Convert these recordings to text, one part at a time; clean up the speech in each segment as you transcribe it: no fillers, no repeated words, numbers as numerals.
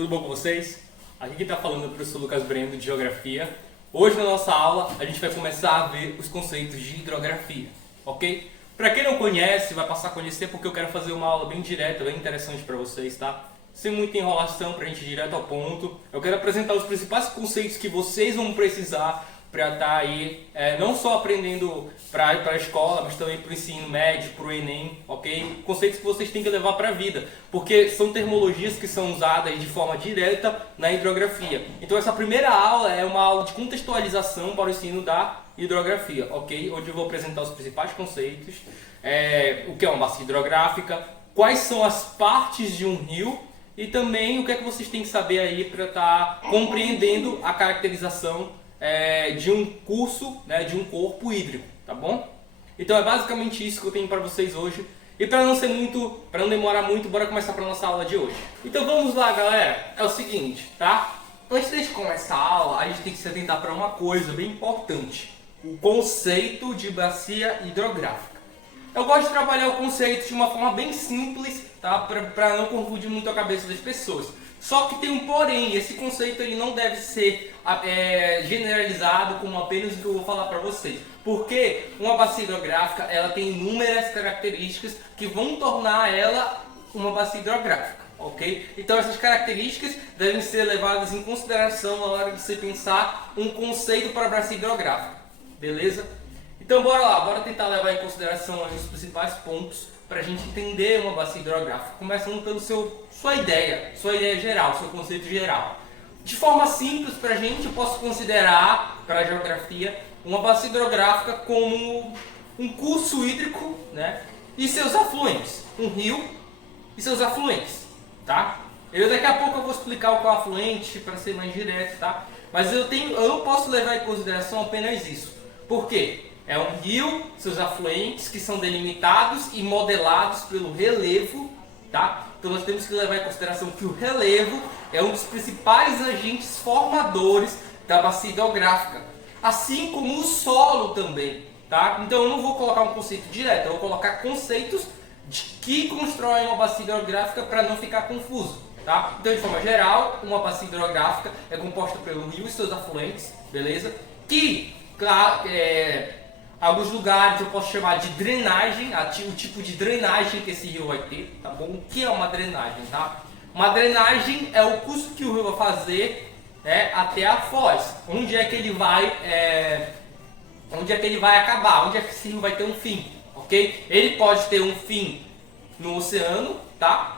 tudo bom com vocês? Aqui quem está falando é o professor Lucas Breno de Geografia. Hoje na nossa aula a gente vai começar a ver os conceitos de hidrografia, ok? Para quem não conhece, vai passar a conhecer porque eu quero fazer uma aula bem direta, bem interessante para vocês, tá? Sem muita enrolação, para a gente ir direto ao ponto. Eu quero apresentar os principais conceitos que vocês vão precisar para estar aí, não só aprendendo para a escola, mas também para o ensino médio, para o Enem, ok? Conceitos que vocês têm que levar para a vida, porque são terminologias que são usadas de forma direta na hidrografia. Então essa primeira aula é uma aula de contextualização para o ensino da hidrografia, ok? Onde eu vou apresentar os principais conceitos, o que é uma bacia hidrográfica, quais são as partes de um rio e também o que é que vocês têm que saber aí para estar compreendendo a caracterização de um curso, né, de um corpo hídrico, tá bom? Então é basicamente isso que eu tenho para vocês hoje. E para não demorar muito, bora começar para nossa aula de hoje. Então vamos lá, galera. É o seguinte, tá? Antes de a gente começar a aula, a gente tem que se atentar para uma coisa bem importante: o conceito de bacia hidrográfica. Eu gosto de trabalhar o conceito de uma forma bem simples, tá? Para não confundir muito a cabeça das pessoas. Só que tem um porém, esse conceito ele não deve ser generalizado como apenas o que eu vou falar para vocês. Porque uma bacia hidrográfica ela tem inúmeras características que vão tornar ela uma bacia hidrográfica, ok? Então essas características devem ser levadas em consideração na hora de você pensar um conceito para a bacia hidrográfica, beleza? Então bora lá, bora tentar levar em consideração os principais pontos para a gente entender uma bacia hidrográfica, começando pelo sua ideia geral, seu conceito geral. De forma simples para a gente, eu posso considerar, para a geografia, uma bacia hidrográfica como um curso hídrico, né, e seus afluentes, um rio e seus afluentes, tá? Daqui a pouco eu vou explicar o que é o afluente para ser mais direto, tá? Mas eu não posso levar em consideração apenas isso. Por quê? É um rio, seus afluentes que são delimitados e modelados pelo relevo, tá? Então nós temos que levar em consideração que o relevo é um dos principais agentes formadores da bacia hidrográfica, assim como o solo também, tá? Então eu não vou colocar um conceito direto, eu vou colocar conceitos que constroem uma bacia hidrográfica para não ficar confuso, tá? Então de forma geral, uma bacia hidrográfica é composta pelo rio e seus afluentes, beleza? Que, claro, alguns lugares eu posso chamar de drenagem, o tipo de drenagem que esse rio vai ter, tá bom? O que é uma drenagem, tá? Uma drenagem é o curso que o rio vai fazer, até a foz. Onde é que ele vai acabar? Onde é que esse rio vai ter um fim, ok? Ele pode ter um fim no oceano, tá?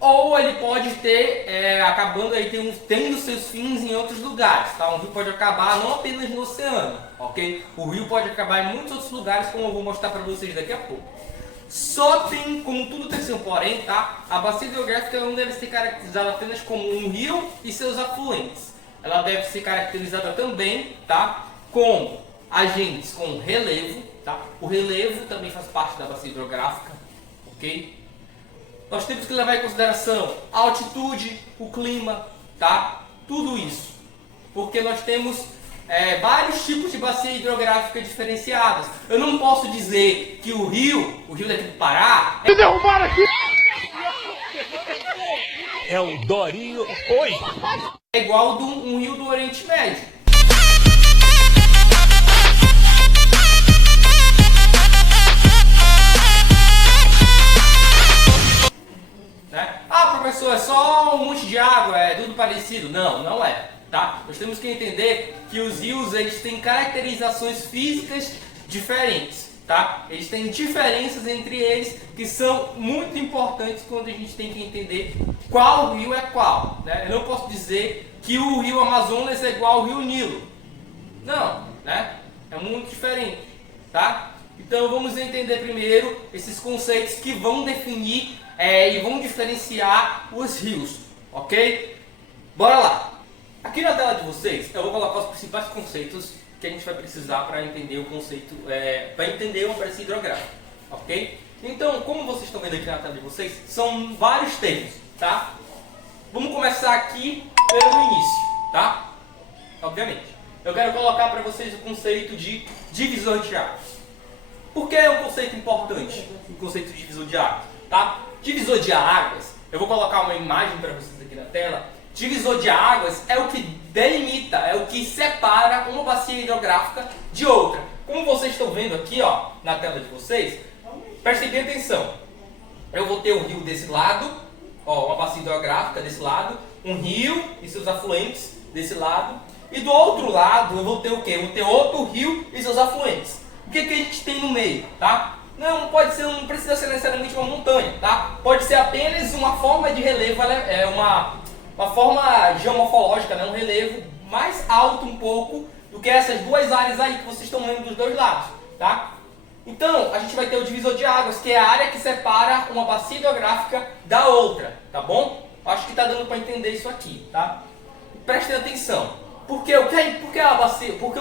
Ou ele pode ter, acabando aí, tendo seus fins em outros lugares, tá? Um rio pode acabar não apenas no oceano, ok? O rio pode acabar em muitos outros lugares, como eu vou mostrar para vocês daqui a pouco. Só tem, como tudo tem seu porém, tá? A bacia hidrográfica não deve ser caracterizada apenas como um rio e seus afluentes. Ela deve ser caracterizada também, tá? Com agentes com relevo, tá? O relevo também faz parte da bacia hidrográfica, ok? Nós temos que levar em consideração a altitude, o clima, tá? Tudo isso. Porque nós temos vários tipos de bacia hidrográfica diferenciadas. Eu não posso dizer que o rio daqui do Pará... Me derrubaram aqui! É o Dorinho... Oi! É igual um rio do Oriente Médio. Professor, é só um monte de água, é tudo parecido. Não, não é, tá? Nós temos que entender que os rios eles têm caracterizações físicas diferentes, tá? Eles têm diferenças entre eles que são muito importantes quando a gente tem que entender qual rio é qual, né? Eu não posso dizer que o rio Amazonas é igual ao rio Nilo. Não, né? É muito diferente, tá? Então vamos entender primeiro esses conceitos que vão definir e vão diferenciar os rios, ok? Bora lá! Aqui na tela de vocês eu vou colocar os principais conceitos que a gente vai precisar para entender o conceito, para entender uma bacia hidrográfica, ok? Então, como vocês estão vendo aqui na tela de vocês, são vários termos, tá? Vamos começar aqui pelo início, tá? Obviamente. Eu quero colocar para vocês o conceito de divisor de águas. Por que é um conceito importante, o conceito de divisor de águas, tá? Divisor de águas, eu vou colocar uma imagem para vocês aqui na tela, divisor de águas é o que delimita, é o que separa uma bacia hidrográfica de outra. Como vocês estão vendo aqui, ó, na tela de vocês, prestem bem atenção. Eu vou ter um rio desse lado, ó, uma bacia hidrográfica desse lado, um rio e seus afluentes desse lado, e do outro lado eu vou ter o quê? Eu vou ter outro rio e seus afluentes. O que que a gente tem no meio, tá? Não pode ser, não precisa ser necessariamente uma montanha, tá? Pode ser apenas uma forma de relevo, uma forma geomorfológica, né? Um relevo mais alto um pouco do que essas duas áreas aí que vocês estão vendo dos dois lados, tá? Então, a gente vai ter o divisor de águas, que é a área que separa uma bacia hidrográfica da outra, tá bom? Acho que tá dando para entender isso aqui, tá? Prestem atenção. Por que o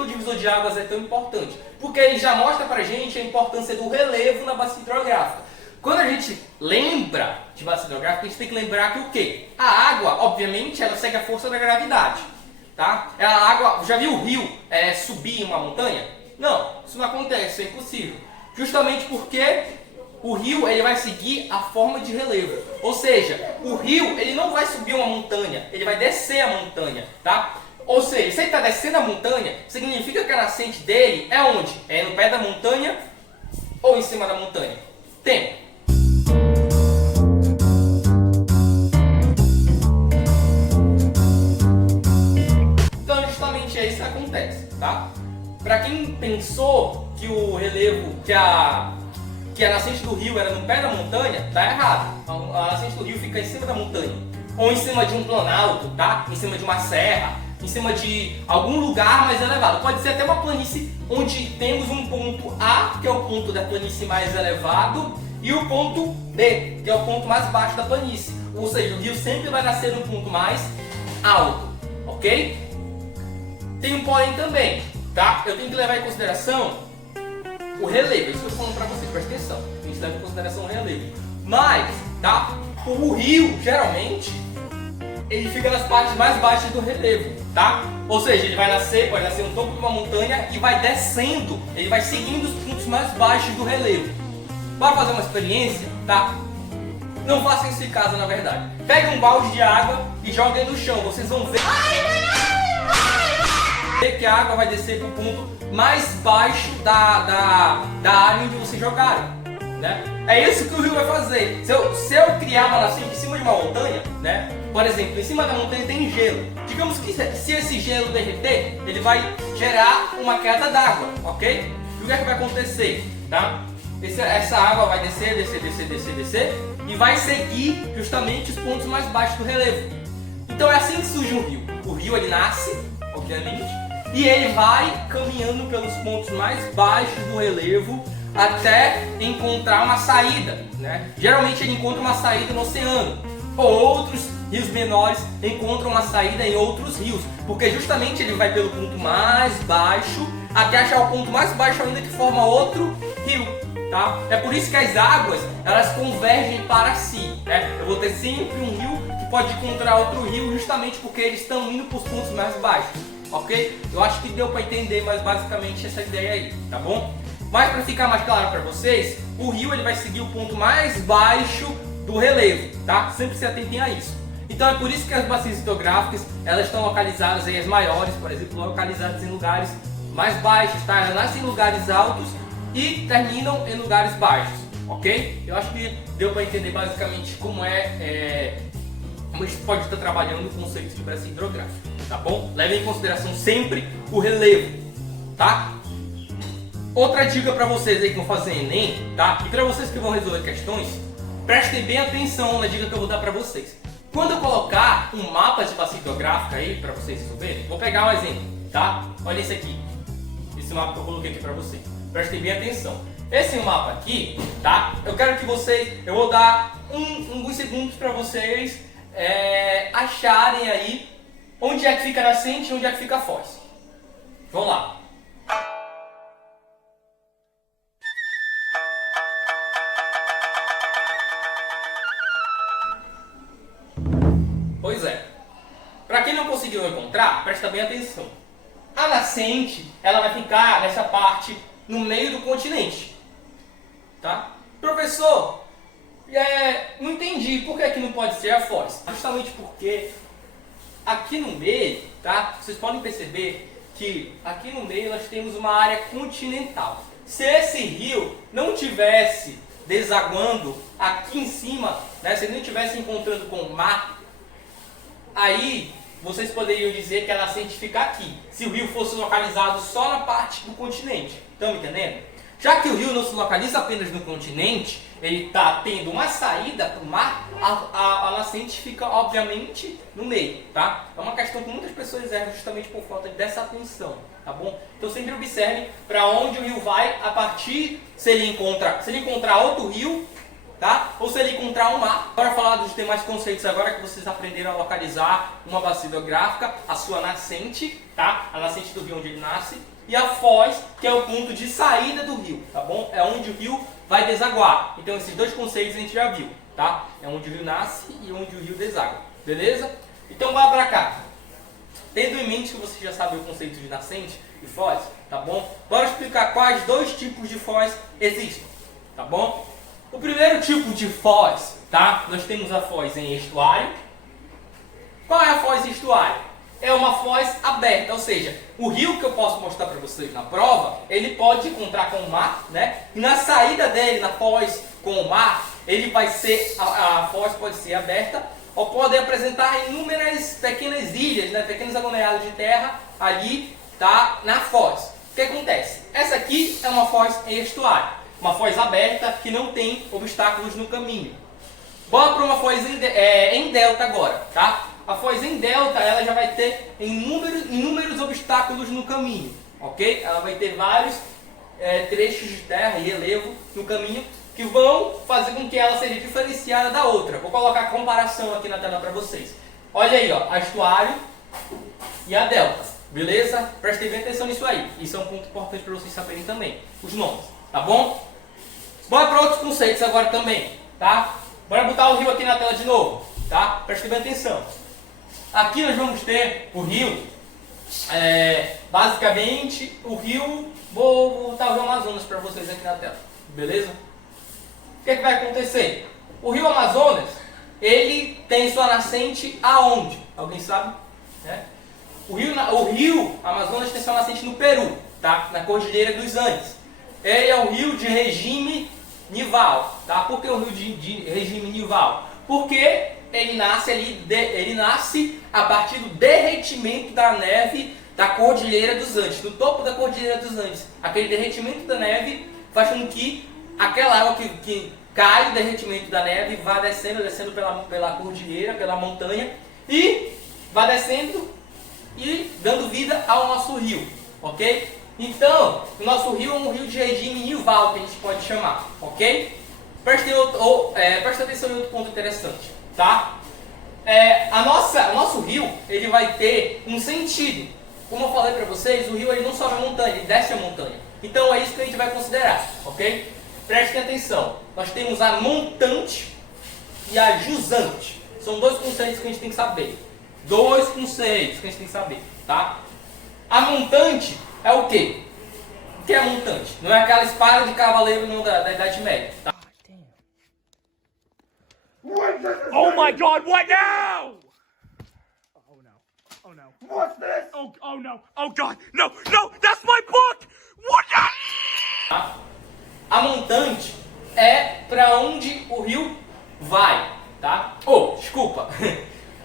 divisor de águas é tão importante? Porque ele já mostra pra gente a importância do relevo na bacia hidrográfica. Quando a gente lembra de bacia hidrográfica, a gente tem que lembrar que o quê? A água, obviamente, ela segue a força da gravidade, tá? A água, já viu o rio subir em uma montanha? Não, isso não acontece, isso é impossível. Justamente porque o rio ele vai seguir a forma de relevo. Ou seja, o rio ele não vai subir uma montanha, ele vai descer a montanha, tá? Ou seja, se ele está descendo a montanha, significa que a nascente dele é onde? É no pé da montanha ou em cima da montanha? Tempo. Então justamente é isso que acontece, tá? Para quem pensou que o relevo, que a nascente do rio era no pé da montanha, tá errado. A nascente do rio fica em cima da montanha. Ou em cima de um planalto, tá? Em cima de uma serra, em cima de algum lugar mais elevado. Pode ser até uma planície onde temos um ponto A, que é o ponto da planície mais elevado, e o ponto B, que é o ponto mais baixo da planície. Ou seja, o rio sempre vai nascer no ponto mais alto, ok? Tem um porém também, tá? Eu tenho que levar em consideração o relevo. Isso que eu estou falando para vocês, presta atenção. A gente leva em consideração o relevo. Mas, tá? O rio, geralmente, ele fica nas partes mais baixas do relevo, tá? Ou seja, ele vai nascer, pode nascer no topo de uma montanha e vai descendo, ele vai seguindo os pontos mais baixos do relevo. Bora fazer uma experiência, tá? Não façam isso em casa, na verdade. Pega um balde de água e joga no chão, vocês vão ver que a água vai descer para o ponto mais baixo da área onde vocês jogaram, né? É isso que o rio vai fazer. Se eu criar uma nascente em cima de uma montanha, né? Por exemplo, em cima da montanha tem gelo. Digamos que se esse gelo derreter, ele vai gerar uma queda d'água, ok? E o que é que vai acontecer, tá? Essa água vai descer e vai seguir justamente os pontos mais baixos do relevo. Então é assim que surge um rio. O rio ele nasce, obviamente, e ele vai caminhando pelos pontos mais baixos do relevo até encontrar uma saída, né? Geralmente ele encontra uma saída no oceano, ou outros rios menores encontram uma saída em outros rios, porque justamente ele vai pelo ponto mais baixo até achar o ponto mais baixo ainda que forma outro rio, tá? É por isso que as águas elas convergem para si, né? Eu vou ter sempre um rio que pode encontrar outro rio justamente porque eles estão indo para os pontos mais baixos, ok? Eu acho que deu para entender mais basicamente essa ideia aí, tá bom? Mas para ficar mais claro para vocês, o rio ele vai seguir o ponto mais baixo do relevo, tá? Sempre se atentem a isso. Então é por isso que as bacias hidrográficas elas estão localizadas aí, as maiores, por exemplo, localizadas em lugares mais baixos, tá? Elas nascem em lugares altos e terminam em lugares baixos, ok? Eu acho que deu para entender basicamente como como a gente pode estar trabalhando o conceito de bacia hidrográfica, tá bom? Levem em consideração sempre o relevo, tá? Outra dica para vocês aí que vão fazer Enem, tá? E para vocês que vão resolver questões, prestem bem atenção na dica que eu vou dar para vocês. Quando eu colocar um mapa de bacia hidrográfica aí para vocês resolverem, vou pegar um exemplo, tá? Olha esse aqui, esse mapa que eu coloquei aqui para vocês. Prestem bem atenção. Esse mapa aqui, tá? Eu quero que vocês, eu vou dar alguns segundos para vocês acharem aí onde é que fica a nascente e onde é que fica a foz. Vamos lá. Pois é. Para quem não conseguiu encontrar, presta bem atenção. A nascente, ela vai ficar nessa parte no meio do continente, tá? Professor, não entendi por que não pode ser a foz. Justamente porque aqui no meio, tá? Vocês podem perceber que aqui no meio nós temos uma área continental. Se esse rio não tivesse desaguando aqui em cima, né, se ele não estivesse encontrando com o mar, aí vocês poderiam dizer que a nascente fica aqui, se o rio fosse localizado só na parte do continente. Estão me entendendo? Já que o rio não se localiza apenas no continente, ele está tendo uma saída para o mar, a nascente fica, obviamente, no meio, tá? É uma questão que muitas pessoas erram justamente por falta dessa atenção, tá bom? Então sempre observe para onde o rio vai a partir, se ele encontrar outro rio, tá? Ou se ele encontrar um mar. Bora falar dos demais conceitos agora que vocês aprenderam a localizar uma bacia hidrográfica, a sua nascente, tá? A nascente do rio onde ele nasce. E a foz, que é o ponto de saída do rio, tá bom? É onde o rio vai desaguar. Então esses dois conceitos a gente já viu, tá? É onde o rio nasce e onde o rio deságua, beleza? Então vai pra cá. Tendo em mente que você já sabe o conceito de nascente e foz, tá bom? Bora explicar quais dois tipos de foz existem, tá bom? O primeiro tipo de foz, tá? Nós temos a foz em estuário. Qual é a foz em estuário? É uma foz aberta, ou seja, o rio que eu posso mostrar para vocês na prova, ele pode encontrar com o mar, né? E na saída dele, na foz com o mar, ele vai ser, a foz pode ser aberta ou pode apresentar inúmeras pequenas ilhas, né? Pequenos aglomerados de terra ali, tá? Na foz. O que acontece? Essa aqui é uma foz em estuário, uma foz aberta que não tem obstáculos no caminho. Bora para uma foz em delta agora, tá? A foz em delta, ela já vai ter inúmeros obstáculos no caminho, ok? Ela vai ter vários trechos de terra e relevo no caminho que vão fazer com que ela seja diferenciada da outra. Vou colocar a comparação aqui na tela para vocês. Olha aí, ó, a estuário e a delta, beleza? Prestem bem atenção nisso aí. Isso é um ponto importante para vocês saberem também, os nomes, tá bom? Bora para outros conceitos agora também, tá? Bora botar o rio aqui na tela de novo, tá? Prestem bem atenção. Aqui nós vamos ter o rio, basicamente o rio, vou botar o rio Amazonas para vocês aqui na tela, beleza? O que vai acontecer? O rio Amazonas, ele tem sua nascente aonde? Alguém sabe? O rio Amazonas tem sua nascente no Peru, tá? Na Cordilheira dos Andes. Ele é um rio de regime nival, tá? Por que o rio de regime nival? Porque ele nasce a partir do derretimento da neve da Cordilheira dos Andes, do topo da Cordilheira dos Andes. Aquele derretimento da neve faz com que aquela água que cai do derretimento da neve vá descendo pela cordilheira, pela montanha, e vá descendo e dando vida ao nosso rio, ok? Então, o nosso rio é um rio de regime nival, que a gente pode chamar, ok? Preste atenção em outro ponto interessante, tá? O nosso rio, ele vai ter um sentido. Como eu falei para vocês, o rio ele não sobe a montanha, ele desce a montanha. Então é isso que a gente vai considerar, ok? Prestem atenção. Nós temos a montante e a jusante. São dois conceitos que a gente tem que saber. Dois conceitos que a gente tem que saber, tá? A montante é o quê? O que é montante? Não é aquela espada de cavaleiro não, da Idade Média, tá? Oh my God! What now? Oh no! Oh no! What's this? Oh no! Oh God! No! No! That's my book! What? Tá? A montante é para onde o rio vai, tá? Desculpa.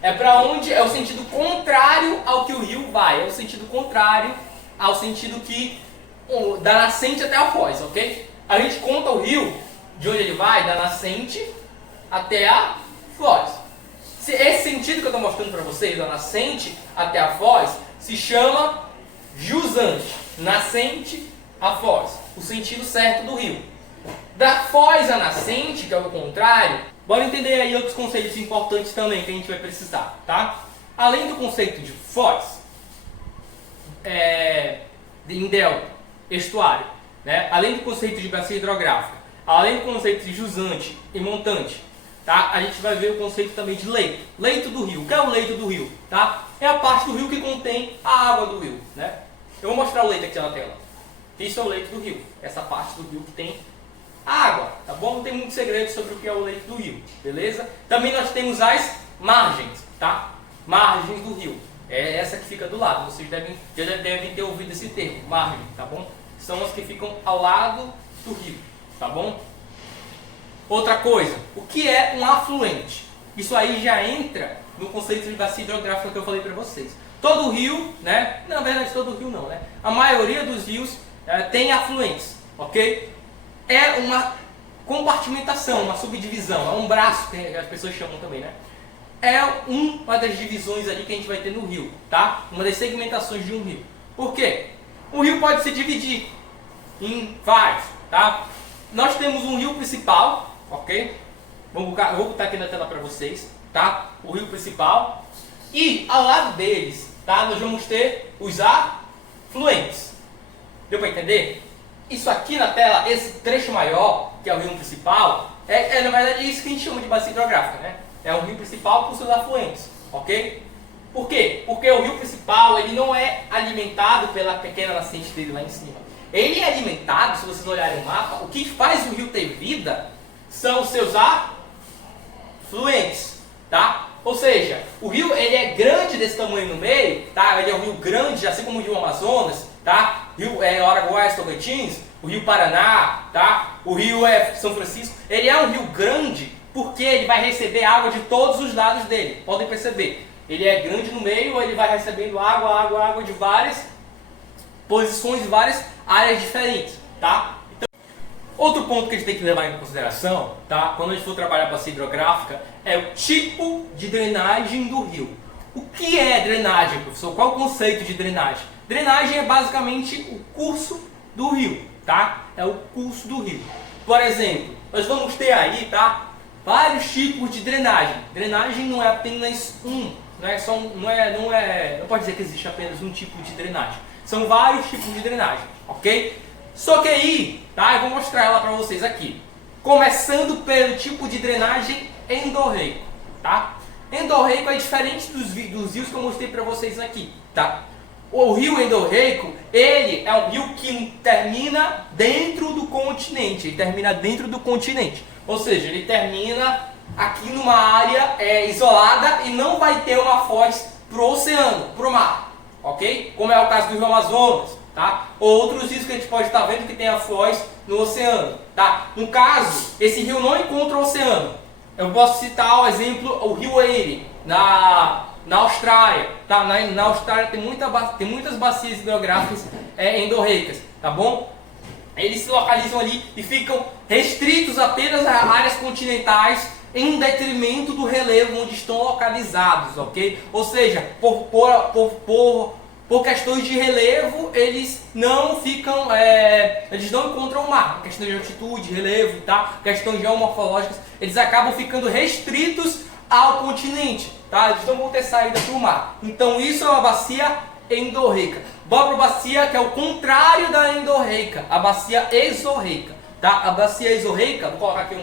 É para onde é o sentido contrário ao que o rio vai. É o sentido contrário ao sentido da nascente até a foz, ok? A gente conta o rio de onde ele vai, da nascente até a foz. Esse sentido que eu estou mostrando para vocês, da nascente até a foz, se chama jusante. Nascente a foz. O sentido certo do rio. Da foz à nascente, que é o contrário, bora entender aí outros conceitos importantes também que a gente vai precisar, tá? Além do conceito de foz, em delta, estuário, né? Além do conceito de bacia hidrográfica, além do conceito de jusante e montante, tá? A gente vai ver o conceito também de leito. Leito do rio. O que é o leito do rio? Tá? É a parte do rio que contém a água do rio, né? Eu vou mostrar o leito aqui na tela. Isso é o leito do rio. Essa parte do rio que tem a água, tá bom? Não tem muito segredo sobre o que é o leito do rio, beleza? Também nós temos as margens, tá? margens do rio. É essa que fica do lado. Vocês já devem ter ouvido esse termo, margem, tá bom? São as que ficam ao lado do rio, tá bom? Outra coisa, o que é um afluente? Isso aí já entra no conceito de bacia hidrográfica que eu falei para vocês. Todo rio, né? Na verdade todo rio não, né? A maioria dos rios tem afluentes, ok? É uma compartimentação, uma subdivisão, é um braço que as pessoas chamam também, né? É uma das divisões ali que a gente vai ter no rio, tá? Uma das segmentações de um rio. Por quê? O rio pode se dividir em vários, tá? Nós temos um rio principal, ok? Vou botar aqui na tela para vocês, tá? O rio principal. E ao lado deles, tá? Nós vamos ter os afluentes. Deu para entender? Isso aqui na tela, esse trecho maior, que é o rio principal, na verdade isso que a gente chama de bacia hidrográfica, né? É o rio principal com seus afluentes, ok? Por quê? Porque o rio principal ele não é alimentado pela pequena nascente dele lá em cima. Ele é alimentado, se vocês olharem o mapa, o que faz o rio ter vida são os seus afluentes, tá? Ou seja, o rio ele é grande desse tamanho no meio, tá? Ele é um rio grande, assim como o rio Amazonas, tá? Rio Araguaia, Tocantins, o rio Paraná, tá? O rio São Francisco. Ele é um rio grande porque ele vai receber água de todos os lados dele. Podem perceber. Ele é grande no meio, ele vai recebendo água de várias posições, várias áreas diferentes, tá? Então, outro ponto que a gente tem que levar em consideração, tá? Quando a gente for trabalhar bacia hidrográfica, é o tipo de drenagem do rio. O que é drenagem, professor? Qual é o conceito de drenagem? Drenagem é basicamente o curso do rio, tá? É o curso do rio. Por exemplo, nós vamos ter aí, tá? Vários tipos de drenagem. Drenagem não é apenas não pode dizer que existe apenas um tipo de drenagem. São vários tipos de drenagem, ok? Só que aí, tá? Eu vou mostrar ela para vocês aqui. Começando pelo tipo de drenagem endorreico, tá? Endorreico é diferente dos rios que eu mostrei para vocês aqui, tá? O rio endorreico, ele é um rio que termina dentro do continente. Ele termina dentro do continente. Ou seja, ele termina aqui numa área isolada e não vai ter uma foz para o oceano, para o mar, ok? Como é o caso do rio Amazonas, tá? Ou outros rios que a gente pode estar vendo que tem a foz no oceano, tá? No caso, esse rio não encontra o oceano. Eu posso citar o exemplo, o rio Erie, na Austrália, tá? Na Austrália tem muitas bacias hidrográficas endorreicas, tá bom? Eles se localizam ali e ficam restritos apenas a áreas continentais em detrimento do relevo onde estão localizados, ok? Ou seja, por questões de relevo, eles não ficam, eles não encontram o mar. Questão de altitude, relevo, tá? Questões geomorfológicas, eles acabam ficando restritos ao continente, tá? Eles não vão ter saída para o mar. Então isso é uma bacia endorreica. Vamos para a bacia que é o contrário da endorreica, a bacia exorreica, tá? A bacia exorreica, vou colocar aqui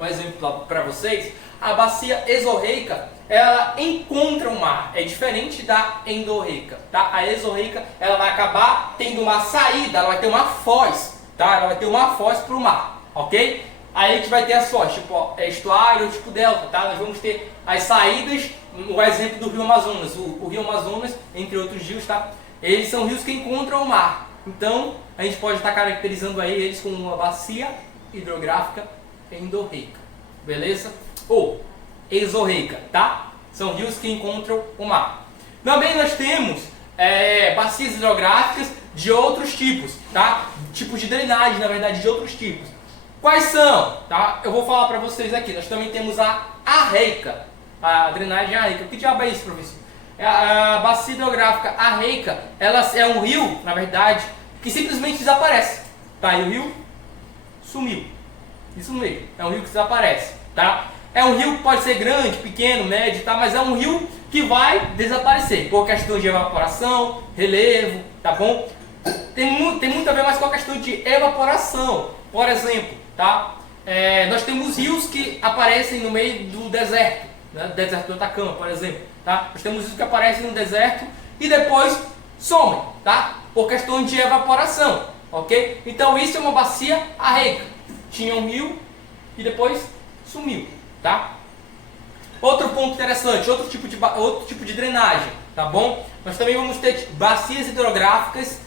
um exemplo para vocês. A bacia exorreica, ela encontra o mar, é diferente da endorreica, tá? A exorreica, ela vai acabar tendo uma saída, ela vai ter uma foz, tá? Ela vai ter uma foz para o mar, ok? Aí a gente vai ter as foz, tipo estuário, tipo delta, tá? Nós vamos ter as saídas, o exemplo do rio Amazonas. O rio Amazonas, entre outros rios, tá? Eles são rios que encontram o mar. Então, a gente pode estar caracterizando aí eles como uma bacia hidrográfica endorreica, beleza? Ou exorreica, tá? São rios que encontram o mar. Também nós temos bacias hidrográficas de outros tipos, tá? Tipos de drenagem, na verdade, de outros tipos. Quais são? Tá? Eu vou falar para vocês aqui. Nós também temos a arreica, a drenagem arreica. O que diabo é isso, professor? A bacia hidrográfica arreica, ela é um rio, na verdade, que simplesmente desaparece. Tá? E o rio sumiu. Isso mesmo, é um rio que desaparece, tá? É um rio que pode ser grande, pequeno, médio, tá? Mas é um rio que vai desaparecer por questão de evaporação, relevo, tá bom? Tem muito a ver mais com a questão de evaporação. Por exemplo, tá? Nós temos rios que aparecem no meio do deserto, né? Deserto do Atacama, por exemplo, tá? Nós temos rios que aparecem no deserto e depois somem, tá? Por questão de evaporação, ok? Então isso é uma bacia arreica. Tinha um rio e depois sumiu, tá? Outro ponto interessante, outro tipo de drenagem, tá bom? Nós também vamos ter bacias hidrográficas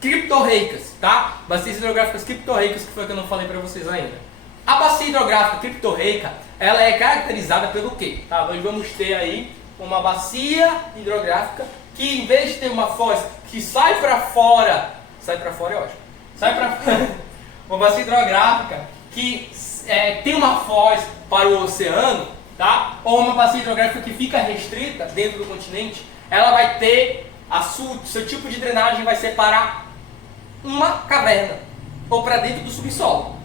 criptorreicas, tá? Bacias hidrográficas criptorreicas, que foi o que eu não falei para vocês ainda. A bacia hidrográfica criptorreica, ela é caracterizada pelo quê? Tá? Nós vamos ter aí uma bacia hidrográfica que, em vez de ter uma foz que sai para fora é ótimo, sai para uma bacia hidrográfica que tem uma foz para o oceano, tá? Ou uma bacia hidrográfica que fica restrita dentro do continente, ela vai ter seu tipo de drenagem vai ser para uma caverna ou para dentro do subsolo.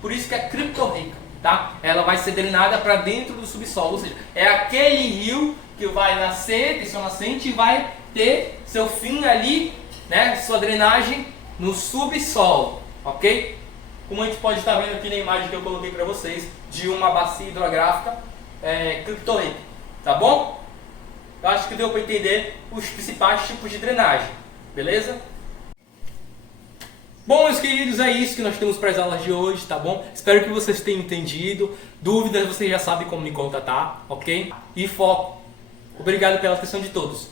Por isso que é criptorreica, tá? Ela vai ser drenada para dentro do subsolo, ou seja, é aquele rio que vai nascer, ter sua nascente e vai ter seu fim ali, né? Sua drenagem no subsolo, ok? Como a gente pode estar vendo aqui na imagem que eu coloquei para vocês de uma bacia hidrográfica criptorreica, tá bom? Eu acho que deu para entender os principais tipos de drenagem, beleza? Bom, meus queridos, é isso que nós temos para as aulas de hoje, tá bom? Espero que vocês tenham entendido. Dúvidas, vocês já sabem como me contatar, ok? E foco. Obrigado pela atenção de todos.